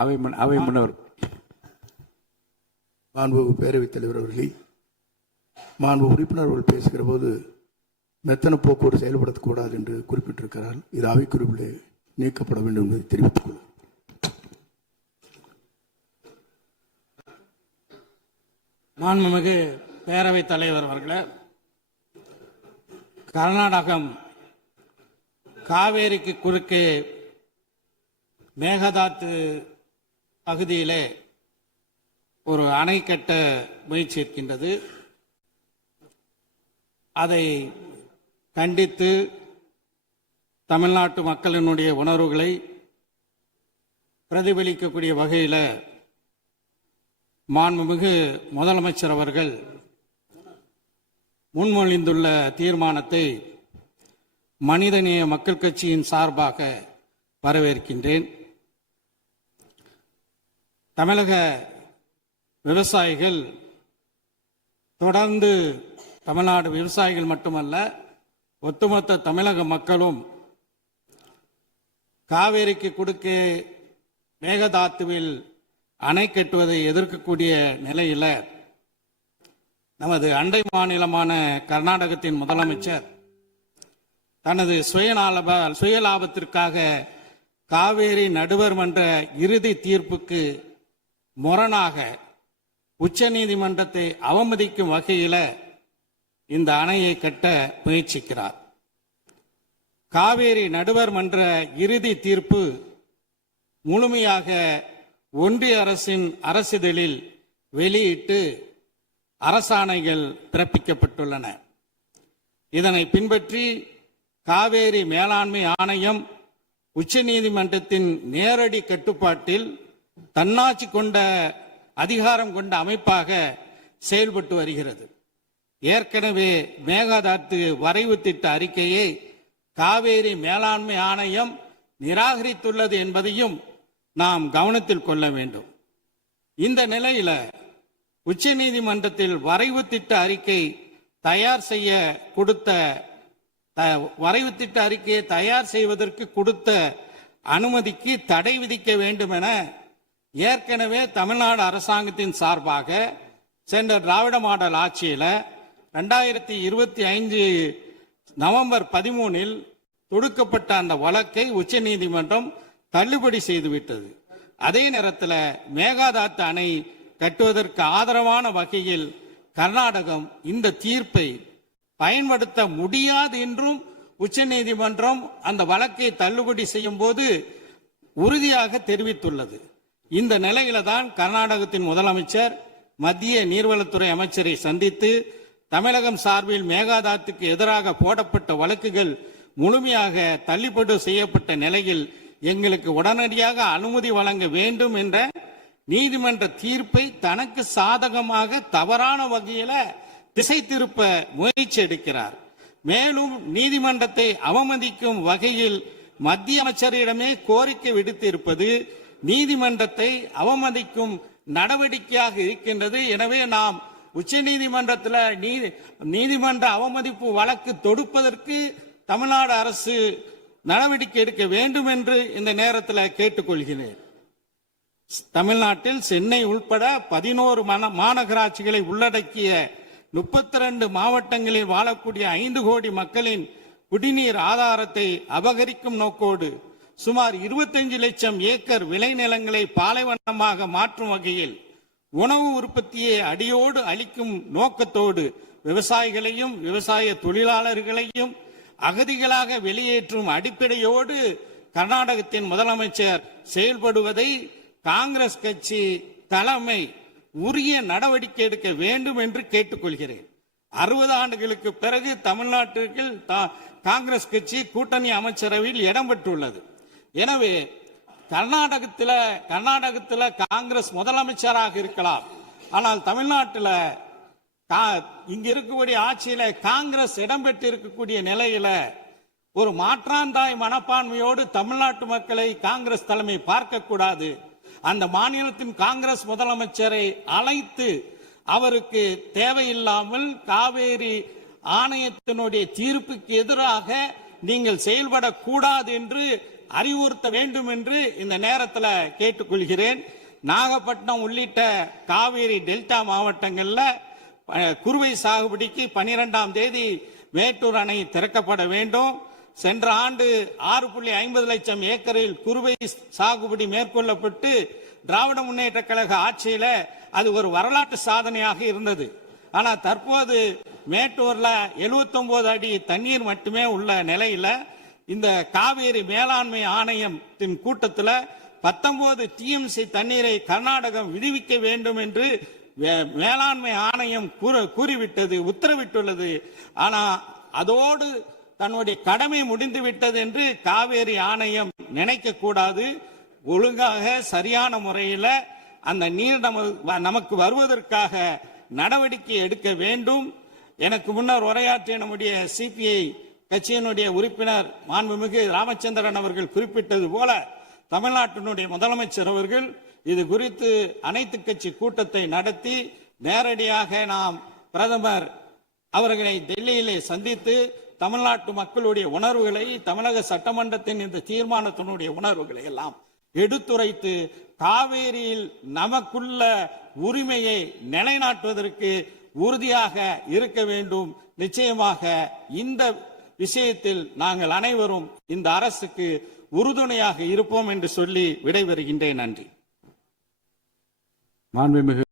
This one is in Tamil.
அவை முன்னவர். மாண்பு பேரவைத் தலைவர் அவர்களே, மாண்பு உறுப்பினர் அவர்கள் பேசுகிற போது மெத்தன போக்குவரத்து செயல்படுத்தக்கூடாது என்று குறிப்பிட்டிருக்கிறார். இது அவைக்குறிப்பிலே நீக்கப்பட வேண்டும் என்பதை தெரிவித்துக் கொள்ளும். மாண்புமிகு பேரவைத் தலைவர் அவர்களே, கர்நாடகம் காவேரிக்கு குறுக்கே மேகதாத்து பகுதியிலே ஒரு அணை கட்ட முயற்சி இருக்கின்றது. அதை கண்டித்து தமிழ்நாட்டு மக்களினுடைய உணர்வுகளை பிரதிபலிக்கக்கூடிய வகையில் மாண்புமிகு முதலமைச்சர் அவர்கள் முன்மொழிந்துள்ள தீர்மானத்தை மனிதநேய மக்கள் கட்சியின் சார்பாக வரவேற்கின்றேன். தமிழக விவசாயிகள் தொடர்ந்து, தமிழ்நாடு விவசாயிகள் மட்டுமல்ல, ஒட்டுமொத்த தமிழக மக்களும் காவேரிக்கு குறுக்கே மேகதாத்துவில் அணை கட்டுவதை எதிர்க்கக்கூடிய நிலையில் நமது அண்டை மாநிலமான கர்நாடகத்தின் முதலமைச்சர் தனது சுயலாபத்திற்காக காவேரி நடுவர் மன்ற இறுதி தீர்ப்புக்கு முரணாக உச்சநீதிமன்றத்தை அவமதிக்கும் வகையில் இந்த அணையை கட்ட முயற்சிக்கிறார். காவேரி நடுவர் மன்ற இறுதி தீர்ப்பு முழுமையாக ஒன்றிய அரசின் அரசிதழில் வெளியிட்டு அரசாணைகள் பிறப்பிக்கப்பட்டுள்ளன. இதனை பின்பற்றி காவேரி மேலாண்மை ஆணையம் உச்சநீதிமன்றத்தின் நேரடி கட்டுப்பாட்டில் தன்னாட்சி கொண்ட அதிகாரம் கொண்ட அமைப்பாக செயல்பட்டு வருகிறது. ஏற்கனவே மேகதாத்து வரைவு திட்ட அறிக்கையை காவேரி மேலாண்மை ஆணையம் நிராகரித்துள்ளது என்பதையும் நாம் கவனத்தில் கொள்ள வேண்டும். இந்த நிலையில உச்சநீதிமன்றத்தில் வரைவு திட்ட அறிக்கை தயார் செய்ய கொடுத்த வரைவு திட்ட அறிக்கையை தயார் செய்வதற்கு கொடுத்த அனுமதிக்கு தடை விதிக்க வேண்டும் என ஏற்கனவே தமிழ்நாடு அரசாங்கத்தின் சார்பாக சென்ற திராவிட மாடல் ஆட்சியில 2025 நவம்பர் 13 தொடுக்கப்பட்ட அந்த வழக்கை உச்சநீதிமன்றம் தள்ளுபடி செய்துவிட்டது. அதே நேரத்தில் மேகதாத்து அணை கட்டுவதற்கு ஆதரவான வகையில் கர்நாடகம் இந்த தீர்ப்பை பயன்படுத்த முடியாது என்றும் உச்சநீதிமன்றம் அந்த வழக்கை தள்ளுபடி செய்யும் போது உறுதியாக தெரிவித்துள்ளது. இந்த நிலையில தான் கர்நாடகத்தின் முதலமைச்சர் மத்திய நீர்வளத்துறை அமைச்சரை சந்தித்து தமிழகம் சார்பில் மேகதாத்துக்கு எதிராக போடப்பட்ட வழக்குகள் முழுமையாக தள்ளுபடி செய்யப்பட்ட நிலையில் எங்களுக்கு உடனடியாக அனுமதி வழங்க வேண்டும் என்ற நீதிமன்ற தீர்ப்பை தனக்கு சாதகமாக தவறான வகையில திசை திருப்ப முயற்சி எடுக்கிறார். மேலும் நீதிமன்றத்தை அவமதிக்கும் வகையில் மத்திய அமைச்சரிடமே கோரிக்கை விடுத்திருப்பது நீதிமன்றத்தை அவமதிக்கும் நடவடிக்கையாக இருக்கின்றது. எனவே நாம் உச்ச நீதிமன்றத்தில் நீதிமன்ற அவமதிப்பு வழக்கு தொடுப்பதற்கு தமிழ்நாடு அரசு நடவடிக்கை எடுக்க வேண்டும் என்று இந்த நேரத்தில் கேட்டுக்கொள்கிறேன். தமிழ்நாட்டில் சென்னை உள்பட 11 மாநகராட்சிகளை உள்ளடக்கிய 32 மாவட்டங்களில் வாழக்கூடிய 5 கோடி மக்களின் குடிநீர் ஆதாரத்தை அபகரிக்கும் நோக்கோடு சுமார் 25 லட்சம் ஏக்கர் விளைநிலங்களை பாலைவனமாக மாற்றும் வகையில் உணவு உற்பத்தியை அடியோடு அளிக்கும் நோக்கத்தோடு விவசாயிகளையும் விவசாய தொழிலாளர்களையும் அகதிகளாக வெளியேற்றும் அடிப்படையோடு கர்நாடகத்தின் முதலமைச்சர் செயல்படுவதை காங்கிரஸ் கட்சி தலைமை உரிய நடவடிக்கை எடுக்க வேண்டும் என்று கேட்டுக்கொள்கிறேன். 60 ஆண்டுகளுக்கு பிறகு தமிழ்நாட்டிற்கு காங்கிரஸ் கட்சி கூட்டணி அமைச்சரவையில் இடம்பெற்றுள்ளது. எனவே கர்நாடகத்தில் காங்கிரஸ் முதலமைச்சராக இருக்கலாம், ஆனால் தமிழ்நாட்டில் இங்க இருக்கக்கூடிய ஆட்சியில காங்கிரஸ் இடம்பெற்று இருக்கக்கூடிய நிலையில ஒரு மாற்றாந்தாய் மனப்பான்மையோடு தமிழ்நாட்டு மக்களை காங்கிரஸ் தலைமை பார்க்க கூடாது. அந்த மாநிலத்தின் காங்கிரஸ் முதலமைச்சரை அழைத்து அவருக்கு தேவையில்லாமல் காவேரி ஆணையத்தினுடைய தீர்ப்புக்கு எதிராக நீங்கள் செயல்படக்கூடாது என்று அறிவுறுத்த வேண்டும் என்று இந்த நேரத்தில் கேட்டுக்கொள்கிறேன். நாகப்பட்டினம் உள்ளிட்ட காவிரி டெல்டா மாவட்டங்கள்ல குறுவை சாகுபடிக்கு 12ஆம் தேதி மேட்டூர் அணை திறக்கப்பட வேண்டும். சென்ற ஆண்டு 6.50 லட்சம் ஏக்கரில் குறுவை சாகுபடி மேற்கொள்ளப்பட்டு திராவிட முன்னேற்ற கழக ஆட்சியில அது ஒரு வரலாற்று சாதனையாக இருந்தது. ஆனா தற்போது மேட்டூர்ல 79 அடி தண்ணீர் மட்டுமே உள்ள நிலையில இந்த காவேரி மேலாண்மை ஆணையத்தின் கூட்டத்தில் 19 டிஎம்சி தண்ணீரை கர்நாடகம் விடுவிக்க வேண்டும் என்று மேலாண்மை ஆணையம் கூறிவிட்டது, உத்தரவிட்டுள்ளது. ஆனா அதோடு தன்னுடைய கடமை முடிந்து விட்டது என்று காவேரி ஆணையம் நினைக்க கூடாது. ஒழுங்காக சரியான முறையில் அந்த நீர் நமக்கு வருவதற்காக நடவடிக்கை எடுக்க வேண்டும். எனக்கு முன்னர் உரையாற்றிய நம்முடைய சிபிஐ கட்சியினுடைய உறுப்பினர் மாண்புமிகு ராமச்சந்திரன் அவர்கள் குறிப்பிட்டது போல தமிழ்நாட்டினுடைய முதலமைச்சர் அவர்கள் இது குறித்து அனைத்து கட்சி கூட்டத்தை நடத்தி நேரடியாக நாம் பிரதமர் அவர்களை டெல்லியிலே சந்தித்து தமிழ்நாட்டு மக்களுடைய உணர்வுகளை, தமிழக சட்டமன்றத்தின் இந்த தீர்மானத்தினுடைய உணர்வுகளை எல்லாம் எடுத்துரைத்து காவேரியில் நமக்குள்ள உரிமையை நிலைநாட்டுவதற்கு உறுதியாக இருக்க வேண்டும். நிச்சயமாக இந்த விஷயத்தில் நாங்கள் அனைவரும் இந்த அரசுக்கு உறுதுணையாக இருப்போம் என்று சொல்லி விடைபெறுகின்றேன். நன்றி. மாண்புமிகு